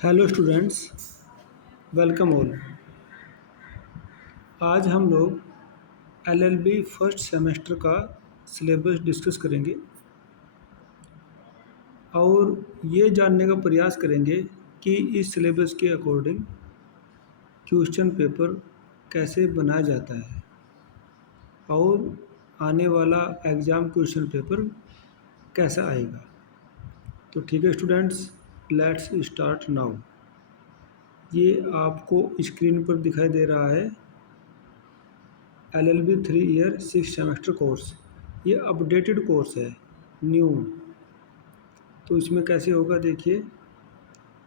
Hello students, welcome all. आज हम लोग एलएलबी फर्स्ट सेमेस्टर का सिलेबस डिस्कस करेंगे और ये जानने का प्रयास करेंगे कि इस सिलेबस के अकॉर्डिंग क्वेश्चन पेपर कैसे बनाया जाता है और आने वाला एग्ज़ाम क्वेश्चन पेपर कैसा आएगा। तो ठीक है स्टूडेंट्स, लेट्स स्टार्ट नाउ। ये आपको स्क्रीन पर दिखाई दे रहा है LLB 3 ईयर 6 सेमेस्टर कोर्स। ये अपडेटेड कोर्स है, न्यू। तो इसमें कैसे होगा देखिए,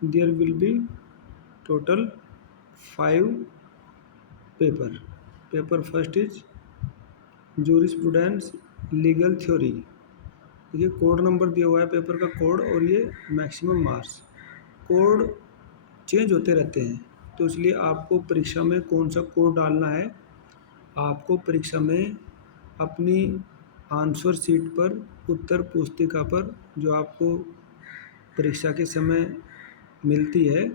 there will be total 5 paper. Paper first is jurisprudence legal theory. देखिए कोड नंबर दिया हुआ है पेपर का कोड और ये मैक्सिमम मार्क्स। कोड चेंज होते रहते हैं, तो इसलिए आपको परीक्षा में कौन सा कोड डालना है, आपको परीक्षा में अपनी आंसर शीट पर, उत्तर पुस्तिका पर जो आपको परीक्षा के समय मिलती है,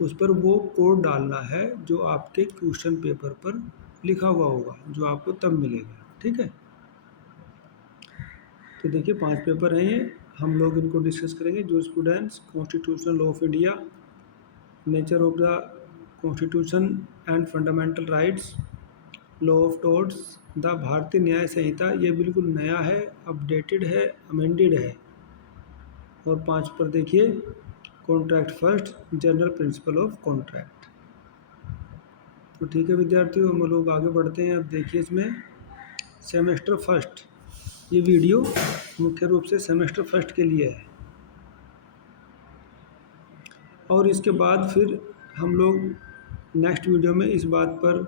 उस पर वो कोड डालना है जो आपके क्वेश्चन पेपर पर लिखा हुआ होगा, जो आपको तब मिलेगा। ठीक है, तो देखिए 5 पेपर हैं ये, हम लोग इनको डिस्कस करेंगे। Jurisprudence, constitutional law of India, nature of the constitution and fundamental rights, law of torts, the भारतीय न्याय संहिता। ये बिल्कुल नया है, अपडेटेड है, अमेंडेड है। और 5 पर देखिए contract first, general principle of contract. तो ठीक है विद्यार्थियों, हम लोग आगे बढ़ते हैं। अब देखिए इसमें सेमेस्टर फर्स्ट, ये वीडियो मुख्य रूप से सेमेस्टर फर्स्ट के लिए है। और इसके बाद फिर हम लोग नेक्स्ट वीडियो में इस बात पर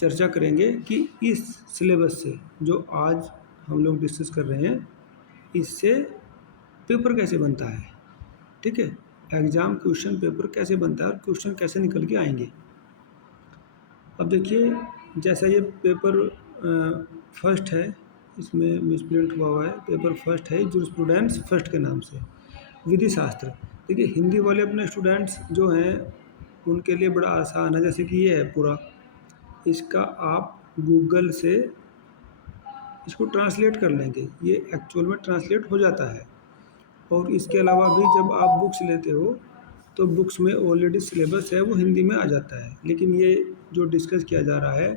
चर्चा करेंगे कि इस सिलेबस से जो आज हम लोग डिस्कस कर रहे हैं, इससे पेपर कैसे बनता है। ठीक है, एग्ज़ाम क्वेश्चन पेपर कैसे बनता है और क्वेश्चन कैसे निकल के आएंगे। अब देखिए, जैसा ये पेपर फर्स्ट है, इसमें मिसप्रिंट हुआ है, पेपर फर्स्ट है जूरिस्प्रूडेंस फर्स्ट के नाम से, विधि शास्त्र। देखिए हिंदी वाले अपने स्टूडेंट्स जो हैं उनके लिए बड़ा आसान है, जैसे कि ये है पूरा, इसका आप गूगल से इसको ट्रांसलेट कर लेंगे, ये एक्चुअल में ट्रांसलेट हो जाता है। और इसके अलावा भी जब आप बुक्स लेते हो तो बुक्स में ऑलरेडी सिलेबस है, वो हिंदी में आ जाता है। लेकिन ये जो डिस्कस किया जा रहा है,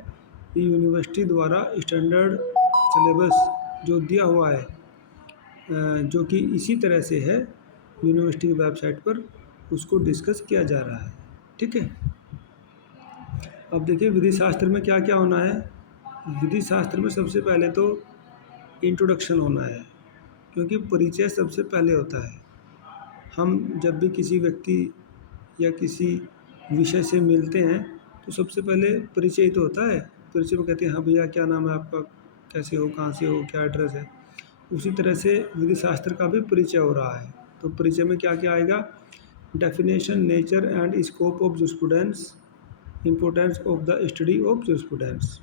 ये यूनिवर्सिटी द्वारा स्टैंडर्ड सिलेबस जो दिया हुआ है, जो कि इसी तरह से है यूनिवर्सिटी की वेबसाइट पर, उसको डिस्कस किया जा रहा है। ठीक है, अब देखिए विधि शास्त्र में क्या क्या होना है। विधि शास्त्र में सबसे पहले तो इंट्रोडक्शन होना है, क्योंकि परिचय सबसे पहले होता है। हम जब भी किसी व्यक्ति या किसी विषय से मिलते हैं तो सबसे पहले परिचय ही तो होता है। परिचय में कहते हैं हाँ भैया क्या नाम है आपका, कैसे हो, कहाँ से हो, क्या एड्रेस है। उसी तरह से विधि शास्त्र का भी परिचय हो रहा है। तो परिचय में क्या क्या आएगा, definition, nature and scope of jurisprudence, importance of the study of jurisprudence.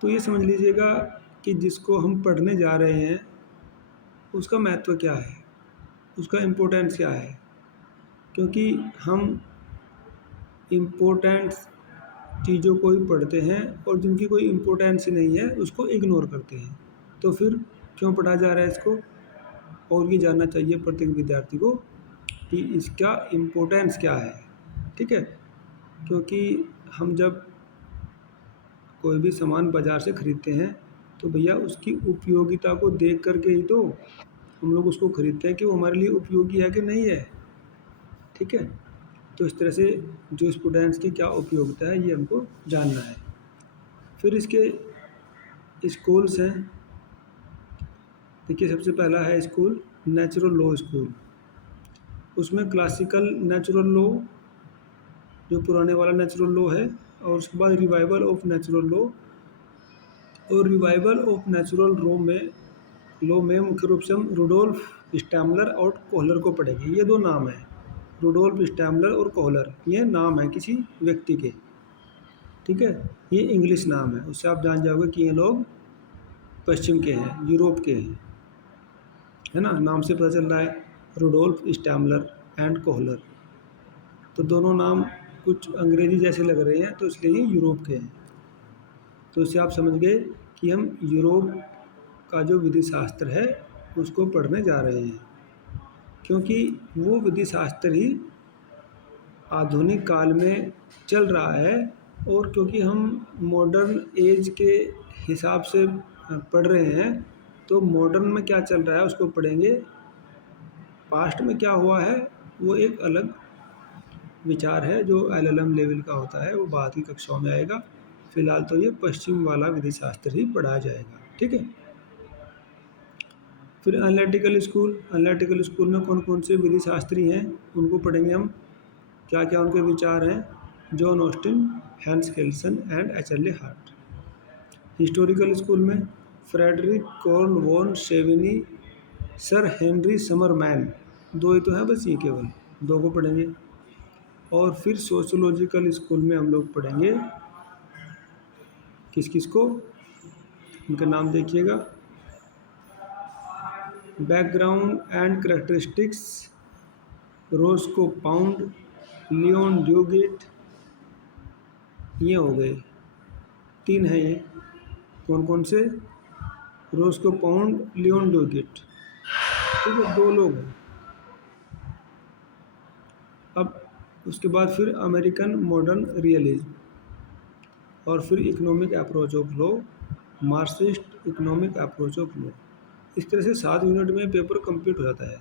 तो ये समझ लीजिएगा कि जिसको हम पढ़ने जा रहे हैं उसका महत्व क्या है, उसका इम्पोर्टेंस क्या है। क्योंकि हम इम्पोर्टेंट चीज़ों को ही पढ़ते हैं और जिनकी कोई इम्पोर्टेंस ही नहीं है उसको इग्नोर करते हैं। तो फिर क्यों पढ़ा जा रहा है इसको, और ये जानना चाहिए प्रत्येक विद्यार्थी को कि इसका इम्पोर्टेंस क्या है। ठीक है, क्योंकि हम जब कोई भी सामान बाज़ार से ख़रीदते हैं तो भैया उसकी उपयोगिता को देख करके ही तो हम लोग उसको ख़रीदते हैं कि वो हमारे लिए उपयोगी है कि नहीं है। ठीक है, तो इस तरह से जो स्टूडेंट्स की क्या उपयोगिता है ये हमको जानना है। फिर इसके स्कूल्स हैं। देखिए सबसे पहला है स्कूल नेचुरल लॉ स्कूल। उसमें क्लासिकल नेचुरल लॉ, जो पुराने वाला नेचुरल लॉ है, और उसके बाद रिवाइवल ऑफ नेचुरल लॉ। और रिवाइवल ऑफ नेचुरल लॉ में मुख्य रूप से हम रुडोल्फ स्टैमलर और कोहलर को पढ़ेंगे। ये 2 नाम हैं, रुडोल्फ स्टैमलर और कोहलर, ये नाम है किसी व्यक्ति के। ठीक है, ये इंग्लिश नाम है, उससे आप जान जाओगे कि ये लोग पश्चिम के हैं, यूरोप के हैं, है ना। नाम से पता चल रहा है, रुडोल्फ स्टैमलर एंड कोहलर। तो दोनों नाम कुछ अंग्रेजी जैसे लग रहे हैं, तो इसलिए ये यूरोप के हैं। तो इससे आप समझ गए कि हम यूरोप का जो विधि शास्त्र है उसको पढ़ने जा रहे हैं, क्योंकि वो विधि शास्त्र ही आधुनिक काल में चल रहा है। और क्योंकि हम मॉडर्न एज के हिसाब से पढ़ रहे हैं, तो मॉडर्न में क्या चल रहा है उसको पढ़ेंगे। पास्ट में क्या हुआ है वो एक अलग विचार है जो LLM लेवल का होता है, वो बाद की कक्षाओं में आएगा। फिलहाल तो ये पश्चिम वाला विधि शास्त्र ही पढ़ाया जाएगा, ठीक है। फिर एनालिटिकल स्कूल में कौन कौन से विधि शास्त्री हैं उनको पढ़ेंगे हम, क्या क्या उनके विचार हैं। John Austin, Hans Kelsen and H L Hart. Historical school में Friedrich Carl von Savigny, sir Henry Sumner Maine, दो ही तो हैं बस, ये केवल दो को पढ़ेंगे। और फिर सोशोलॉजिकल स्कूल में हम लोग पढ़ेंगे किस किस को, उनका नाम देखिएगा। Background and characteristics, Roscoe Pound, Leon Duguit, ये हो गए, तीन है ये। कौन कौन से? रोस्को पाउंड, लियोन ड्यूगेट, ठीक है, दो लोग हैं। अब उसके बाद फिर अमेरिकन मॉडर्न रियलिज्म, और फिर economic approach of law, Marxist economic approach of law. इस तरह से 7 यूनिट में पेपर कंप्लीट हो जाता है।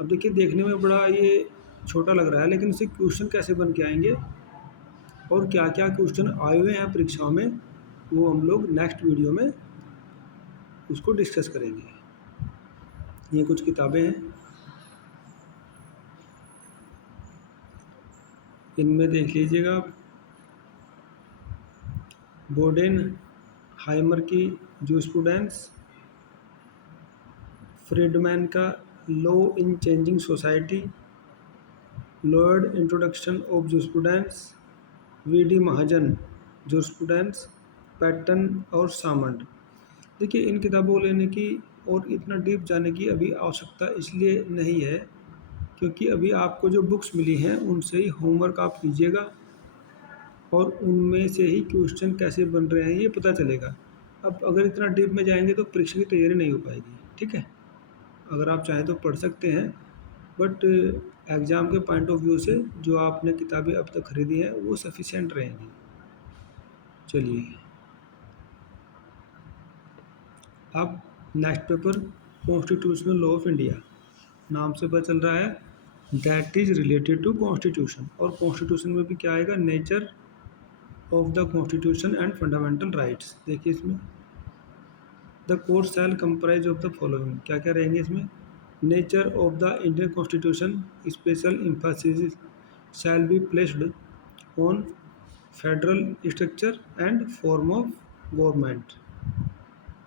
अब देखिए, देखने में बड़ा ये छोटा लग रहा है, लेकिन इससे क्वेश्चन कैसे बन के आएंगे और क्या क्या क्वेश्चन आए हुए हैं परीक्षाओं में, वो हम लोग नेक्स्ट वीडियो में उसको डिस्कस करेंगे। ये कुछ किताबें हैं, इनमें देख लीजिएगा आप। बोडेन हाइमर की जूरिस्प्रूडेंस, फ्रीडमैन का law in changing society, Lloyd introduction of jurisprudence, VD Mahajan jurisprudence, pattern और सामंड। देखिए, इन किताबों को लेने की और इतना डीप जाने की अभी आवश्यकता इसलिए नहीं है क्योंकि अभी आपको जो बुक्स मिली हैं उनसे ही होमवर्क आप कीजिएगा और उनमें से ही क्वेश्चन कैसे बन रहे हैं ये पता चलेगा। अब अगर इतना डीप में जाएंगे तो परीक्षा की तैयारी नहीं हो पाएगी, ठीक है। अगर आप चाहें तो पढ़ सकते हैं, बट एग्ज़ाम के पॉइंट ऑफ व्यू से जो आपने किताबें अब तक खरीदी हैं वो सफिशिएंट रहेंगी। चलिए, अब next paper constitutional law of India, नाम से पता चल रहा है that is related to constitution. और कॉन्स्टिट्यूशन में भी क्या आएगा? Nature of the constitution and fundamental rights. देखिए इसमें the course shall comprise of the following, क्या क्या रहेंगे इसमें? Nature of the Indian constitution, special emphasis shall be placed on federal structure and form of government,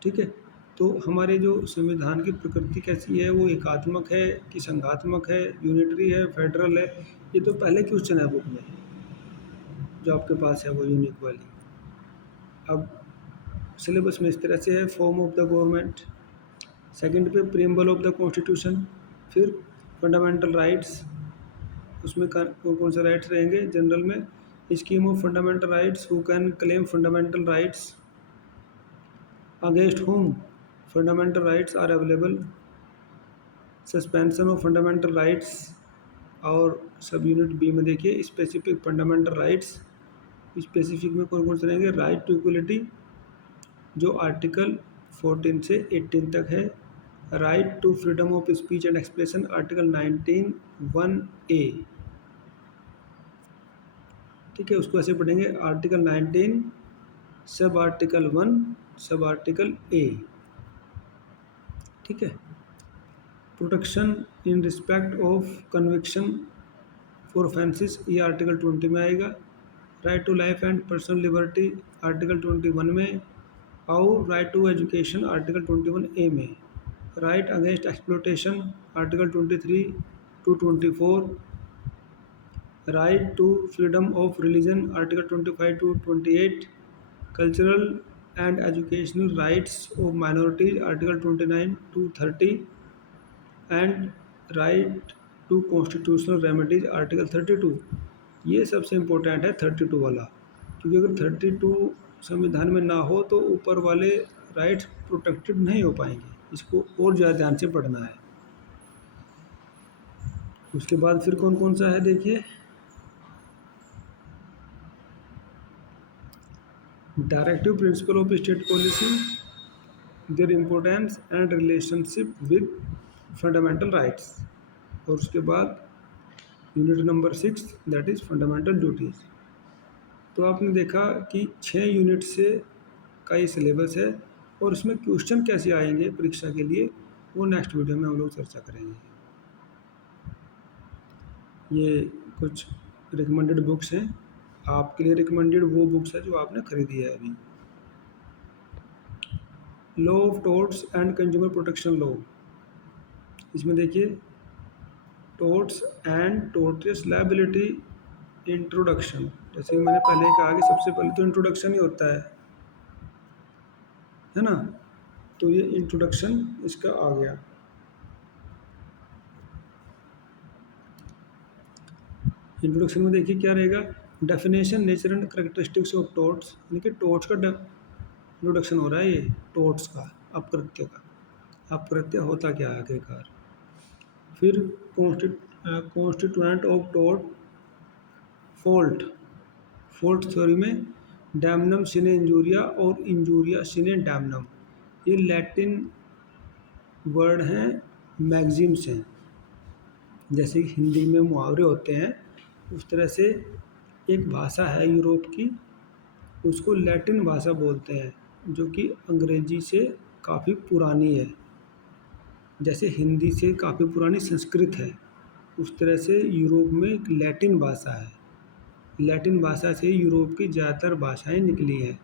ठीक है। तो हमारे जो संविधान की प्रकृति कैसी है, वो एकात्मक है कि संघात्मक है, यूनिटरी है, फेडरल है, ये तो पहले क्वेश्चन है बुक में जो आपके पास है वो यूनिक वाली। अब सिलेबस में इस तरह से है, form of the government, second पे प्रीएम्बल ऑफ द कॉन्स्टिट्यूशन, फिर फंडामेंटल राइट्स, उसमें कौन कौन से राइट्स रहेंगे जनरल में, scheme of fundamental rights, who can claim fundamental rights, against whom fundamental rights are available, suspension of fundamental rights. और सब यूनिट बी में देखिए स्पेसिफिक फंडामेंटल राइट्स, स्पेसिफिक में कौन कौन से रहेंगे? राइट टू इक्वलिटी जो आर्टिकल 14 से 18 तक है, right to freedom of speech and expression article 19 1A, ठीक है, उसको ऐसे पढ़ेंगे article 19 sub article 1 sub article A, ठीक है। Protection in respect of conviction for offences, ये आर्टिकल 20 में आएगा। Right to life and personal liberty article 21 में, और right to education article 21A में। Right against exploitation article 23 to 24, right to freedom of religion article 25 to 28, cultural and educational rights of minorities article 29 to 30, and right to constitutional remedies article 32। ये सबसे important है 32 वाला, क्योंकि अगर 32 संविधान में ना हो तो ऊपर वाले राइट्स प्रोटेक्टेड नहीं हो पाएंगे। इसको और ज़्यादा ध्यान से पढ़ना है। उसके बाद फिर कौन कौन सा है देखिए, directive principle of state policy, there importance and relationship with fundamental rights. और उसके बाद unit number 6 that is fundamental duties. तो आपने देखा कि 6 यूनिट से का ये सिलेबस है, और इसमें क्वेश्चन कैसे आएंगे परीक्षा के लिए वो नेक्स्ट वीडियो में हम लोग चर्चा करेंगे। ये कुछ रिकमेंडेड बुक्स हैं, आपके लिए रिकमेंडेड वो बुक्स है जो आपने खरीदी है अभी। Law of torts and consumer protection law, इसमें देखिए torts and tortious liability introduction. जैसे कि मैंने पहले कहा कि सबसे पहले तो इंट्रोडक्शन ही होता है ना। तो ये इंट्रोडक्शन इसका आ गया। इंट्रोडक्शन में देखिए क्या रहेगा, definition, nature and characteristics of torts, यानी कि टोर्ट्स का इंट्रोडक्शन हो रहा है ये, टोर्ट्स का, अपकृत्य का, अपकृत्य होता क्या है आखिरकार। फिर constituent of tort, fault, fourth theory में डैमनम सिने इंजूरिया और इंजूरिया सिने डैमनम, ये लैटिन वर्ड हैं, मैगजीम्स हैं। जैसे कि हिंदी में मुहावरे होते हैं, उस तरह से एक भाषा है यूरोप की, उसको लैटिन भाषा बोलते हैं, जो कि अंग्रेजी से काफ़ी पुरानी है। जैसे हिंदी से काफ़ी पुरानी संस्कृत है, उस तरह से यूरोप में एक लैटिन भाषा है। लैटिन भाषा से यूरोप की ज़्यादातर भाषाएं निकली हैं,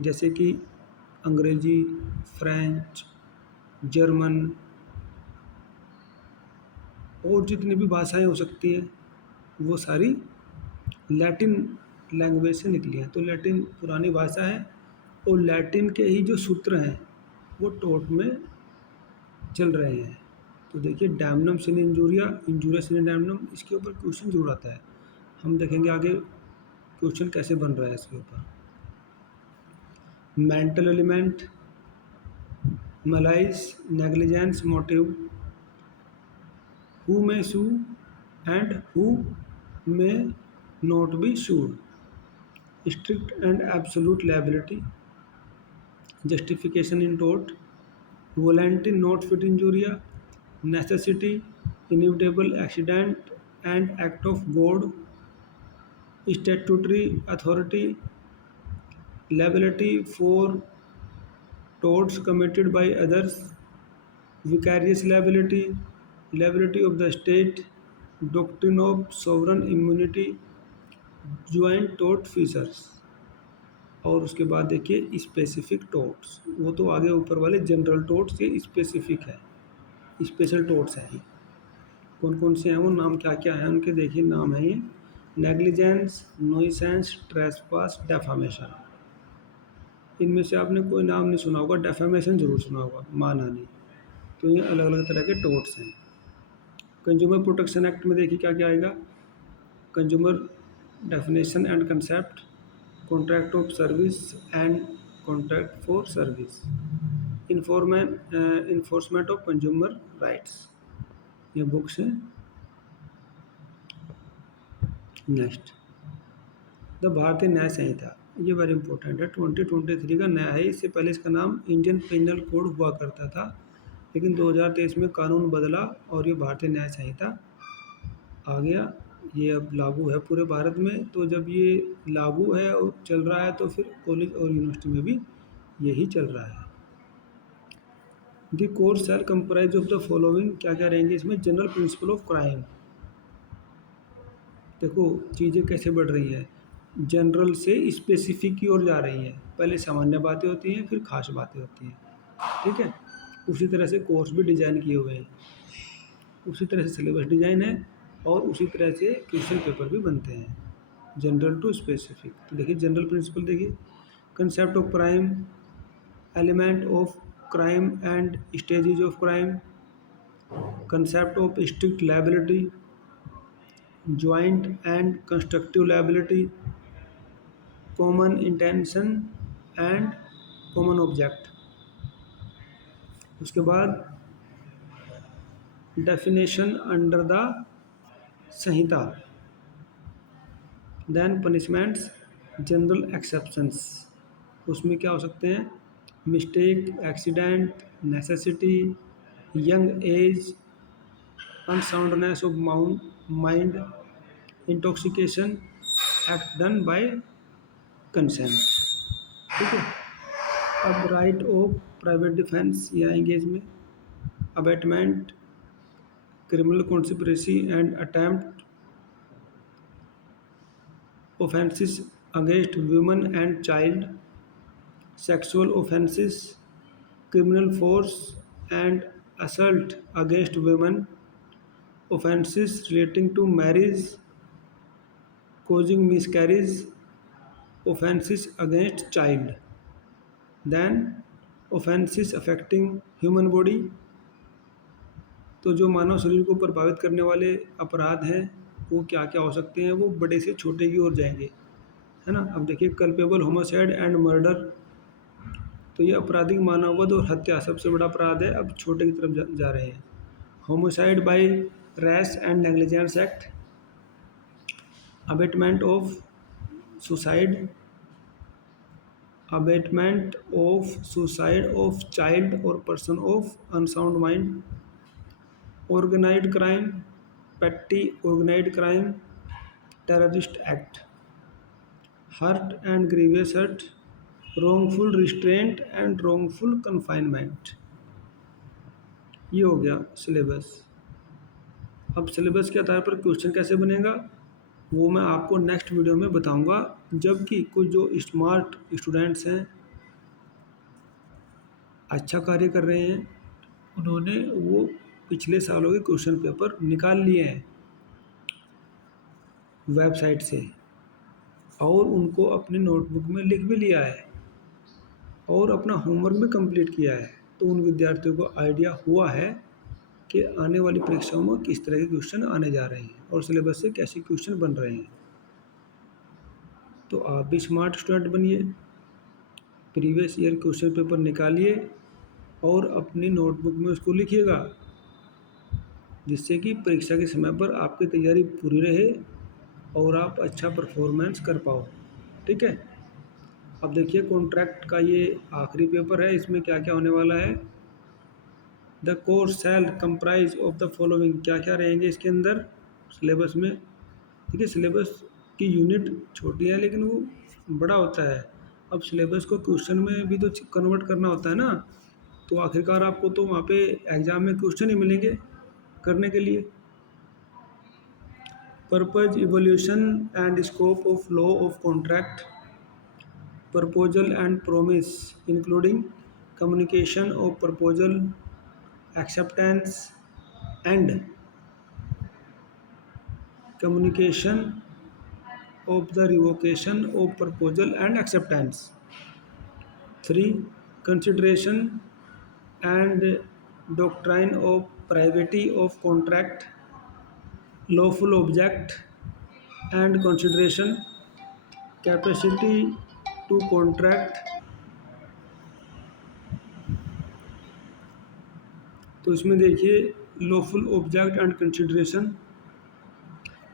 जैसे कि अंग्रेजी, फ्रेंच, जर्मन और जितनी भी भाषाएं हो सकती हैं वो सारी लैटिन लैंग्वेज से निकली हैं। तो लैटिन पुरानी भाषा है, और लैटिन के ही जो सूत्र हैं वो टोट में चल रहे हैं। तो देखिए damnum sine injuria, injuria sine damnum, इसके ऊपर क्वेश्चन जरूर आता है। हम देखेंगे आगे क्वेश्चन कैसे बन रहा है इसके ऊपर। Mental element, malice, negligence, motive, who may sue and who may not be sued, strict and absolute liability, justification in tort, voluntary not fit injuria, necessity, inevitable accident and act of God, statutory authority, liability for torts committed by others, vicarious liability, liability of the state, doctrine of sovereign immunity, joint tort features. और उसके बाद देखिए specific टोर्ट्स, वो तो आगे ऊपर वाले general टोर्ट्स, ये स्पेसिफिक है, स्पेशल टोर्ट्स हैं। कौन कौन से हैं वो, नाम क्या क्या है उनके देखिए नाम है ये, नेग्लिजेंस, नॉइसेंस, ट्रेसपास, डेफामेशन। इनमें से आपने कोई नाम नहीं सुना होगा, डेफामेशन जरूर सुना होगा, मानहानि। तो ये अलग अलग तरह के टोर्ट्स हैं। कंज्यूमर प्रोटेक्शन एक्ट में देखिए क्या क्या आएगा, consumer definition and concept, contract of service and contract for service, enforcement of consumer rights, ये बुक्स हैं। नेक्स्ट, द भारतीय न्याय संहिता, ये वेरी इंपॉर्टेंट है, 2023 का नया है। इससे पहले इसका नाम इंडियन पेनल कोड हुआ करता था, लेकिन 2023 में कानून बदला और ये भारतीय न्याय संहिता आ गया। ये अब लागू है पूरे भारत में। तो जब ये लागू है और चल रहा है तो फिर कॉलेज और यूनिवर्सिटी में भी यही चल रहा है। The course shall comprise of the following, क्या क्या रहेंगे इसमें, जनरल प्रिंसिपल ऑफ क्राइम। देखो चीज़ें कैसे बढ़ रही है, जनरल से स्पेसिफिक की ओर जा रही है। पहले सामान्य बातें होती हैं, फिर खास बातें होती हैं, ठीक है। उसी तरह से कोर्स भी डिज़ाइन किए हुए हैं, उसी तरह से सिलेबस डिज़ाइन है, और उसी तरह से क्वेश्चन पेपर भी बनते हैं, जनरल टू स्पेसिफिक। तो देखिए जनरल प्रिंसिपल देखिए, concept of crime, element of crime and stages of crime, concept of strict liability, joint and constructive liability, common intention and common object. उसके बाद definition under the Sanhita, then punishments, general exceptions. उसमें क्या हो सकते हैं? Mistake, accident, necessity, young age, unsoundness of mind, intoxication, act done by consent. ठीक है। अब राइट ऑफ प्राइवेट डिफेंस ये आएंगे इसमें, abetment, criminal conspiracy and attempt, offenses against women and child, sexual offenses, criminal force and assault against women, offenses relating to marriage, causing miscarriage, offenses against child, then offenses affecting human body। तो जो मानव शरीर को प्रभावित करने वाले अपराध हैं वो क्या क्या हो सकते हैं? वो बड़े से छोटे की ओर जाएंगे, है ना। अब देखिए, कल्पेबल होमोसाइड एंड मर्डर, तो ये आपराधिक मानववध और हत्या सबसे बड़ा अपराध है। अब छोटे की तरफ जा रहे हैं। Homicide by rash and negligence act, abetment of suicide, abetment of suicide of child और person of unsound mind, organised crime, petty organised crime, terrorist act, hurt and grievous hurt, wrongful restraint and wrongful confinement। ये हो गया syllabus. अब syllabus के आधार पर question कैसे बनेगा वो मैं आपको नेक्स्ट वीडियो में बताऊंगा, जबकि कुछ जो स्मार्ट स्टूडेंट्स हैं, अच्छा कार्य कर रहे हैं, उन्होंने वो पिछले सालों के क्वेश्चन पेपर निकाल लिए हैं वेबसाइट से और उनको अपने नोटबुक में लिख भी लिया है और अपना होमवर्क भी कंप्लीट किया है। तो उन विद्यार्थियों को आइडिया हुआ है कि आने वाली परीक्षाओं में किस तरह के क्वेश्चन आने जा रहे हैं और सिलेबस से कैसे क्वेश्चन बन रहे हैं। तो आप भी स्मार्ट स्टूडेंट बनिए, प्रीवियस ईयर क्वेश्चन पेपर निकालिए और अपनी नोटबुक में उसको लिखिएगा, जिससे कि परीक्षा के समय पर आपकी तैयारी पूरी रहे और आप अच्छा परफॉर्मेंस कर पाओ। ठीक है। अब देखिए, कॉन्ट्रैक्ट का ये आखिरी पेपर है। इसमें क्या क्या होने वाला है? The course shall comprise of the following, क्या क्या रहेंगे इसके अंदर सिलेबस में। देखिए, सिलेबस की यूनिट छोटी है लेकिन वो बड़ा होता है। अब सिलेबस को क्वेश्चन में भी तो कन्वर्ट करना होता है ना, तो आखिरकार आपको तो वहाँ पे एग्ज़ाम में क्वेश्चन ही मिलेंगे करने के लिए। Purpose, evolution and scope of law of contract, proposal and promise including communication of proposal, acceptance and communication of the revocation of proposal and acceptance। 3. Consideration and doctrine of privacy of contract, lawful object and consideration, capacity to contract। तो इसमें देखिए, lawful object and consideration,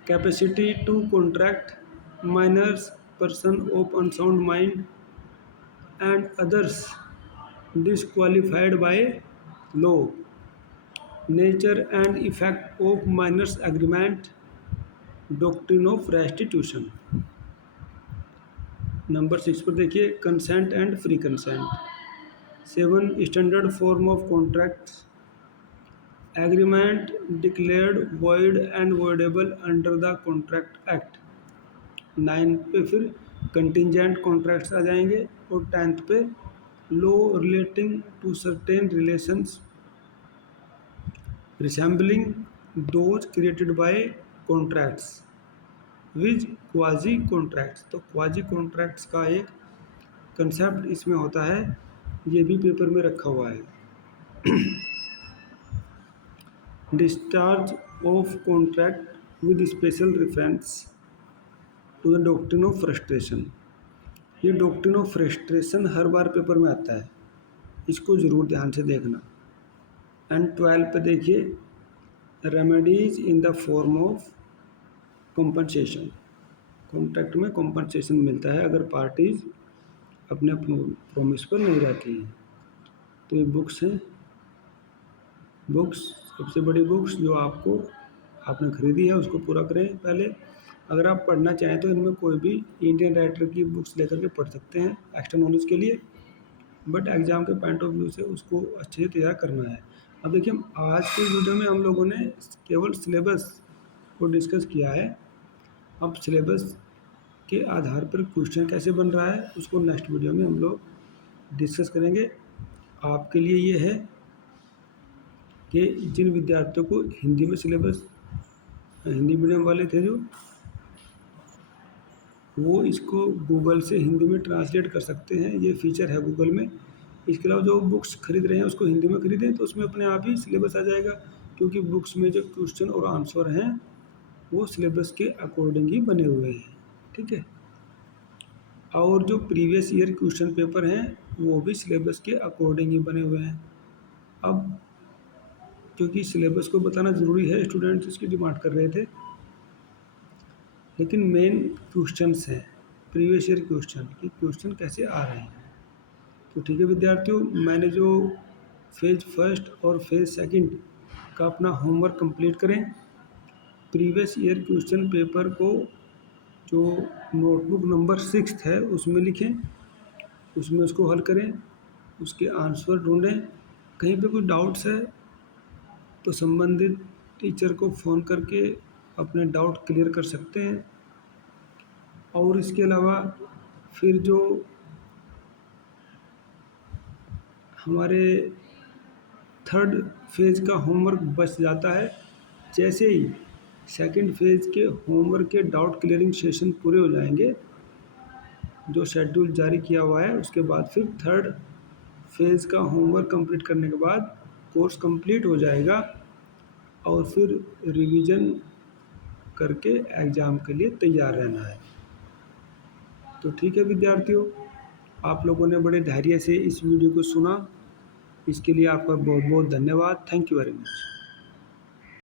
capacity to contract, minors, person of unsound mind and others disqualified by law, nature and effect of minors agreement, doctrine of restitution. Number 6 पर देखिए, consent and free consent. 7. Standard form of contracts, agreement declared void and voidable under the contract act. 9 पे फिर contingent contracts आ जाएंगे और 10th पे law relating to certain relations resembling those created by contracts with quasi contracts. तो quasi contracts का एक concept इसमें होता है, ये भी पेपर में रखा हुआ है। Discharge of contract with special reference to the doctrine of frustration. ये डॉक्ट्रिन ऑफ फ्रस्ट्रेशन हर बार पेपर में आता है, इसको ज़रूर ध्यान से देखना। एंड 12 पे देखिए, remedies in the form of compensation. Contract में कॉम्पनसेशन मिलता है अगर पार्टीज अपने प्रॉमिस पर नहीं रहती हैं। तो ये बुक्स हैं, बुक्स सबसे बड़ी बुक्स जो आपने खरीदी है उसको पूरा करें पहले। अगर आप पढ़ना चाहें तो इनमें कोई भी इंडियन राइटर की बुक्स लेकर के पढ़ सकते हैं एक्स्ट्रा नॉलेज के लिए, बट एग्ज़ाम के पॉइंट ऑफ व्यू से उसको अच्छे से तैयार करना है। अब देखिए, आज के वीडियो में हम लोगों ने केवल सिलेबस को डिस्कस किया है। अब सिलेबस के आधार पर क्वेश्चन कैसे बन रहा है उसको नेक्स्ट वीडियो में हम लोग डिस्कस करेंगे। आपके लिए ये है कि जिन विद्यार्थियों को हिंदी में सिलेबस, हिंदी मीडियम वाले थे जो, वो इसको गूगल से हिंदी में ट्रांसलेट कर सकते हैं, ये फीचर है गूगल में। इसके अलावा जो बुक्स खरीद रहे हैं उसको हिंदी में खरीदें तो उसमें अपने आप ही सिलेबस आ जाएगा, क्योंकि बुक्स में जो क्वेश्चन और आंसर हैं वो सिलेबस के अकॉर्डिंग ही बने हुए हैं। ठीक है, और जो प्रीवियस ईयर क्वेश्चन पेपर हैं वो भी सिलेबस के अकॉर्डिंग ही बने हुए हैं। अब क्योंकि सिलेबस को बताना ज़रूरी है, स्टूडेंट्स इसकी डिमांड कर रहे थे, लेकिन मेन क्वेश्चंस हैं प्रीवियस ईयर क्वेश्चन कि क्वेश्चन कैसे आ रहे हैं। तो ठीक है विद्यार्थियों, मैंने जो फेज़ फर्स्ट और फेज़ सेकंड का अपना होमवर्क कंप्लीट करें। प्रीवियस ईयर क्वेश्चन पेपर को जो नोटबुक नंबर 6 है उसमें लिखें, उसमें उसको हल करें, उसके आंसर ढूंढें। कहीं पे कोई डाउट्स है तो संबंधित टीचर को फ़ोन करके अपने डाउट क्लियर कर सकते हैं। और इसके अलावा फिर जो हमारे थर्ड फेज़ का होमवर्क बच जाता है, जैसे ही सेकंड फेज़ के होमवर्क के डाउट क्लियरिंग सेशन पूरे हो जाएंगे जो शेड्यूल जारी किया हुआ है, उसके बाद फिर थर्ड फेज़ का होमवर्क कंप्लीट करने के बाद कोर्स कंप्लीट हो जाएगा और फिर रिवीजन करके एग्ज़ाम के लिए तैयार रहना है। तो ठीक है विद्यार्थियों, आप लोगों ने बड़े धैर्य से इस वीडियो को सुना, इसके लिए आपका बहुत बहुत धन्यवाद। Thank you very much.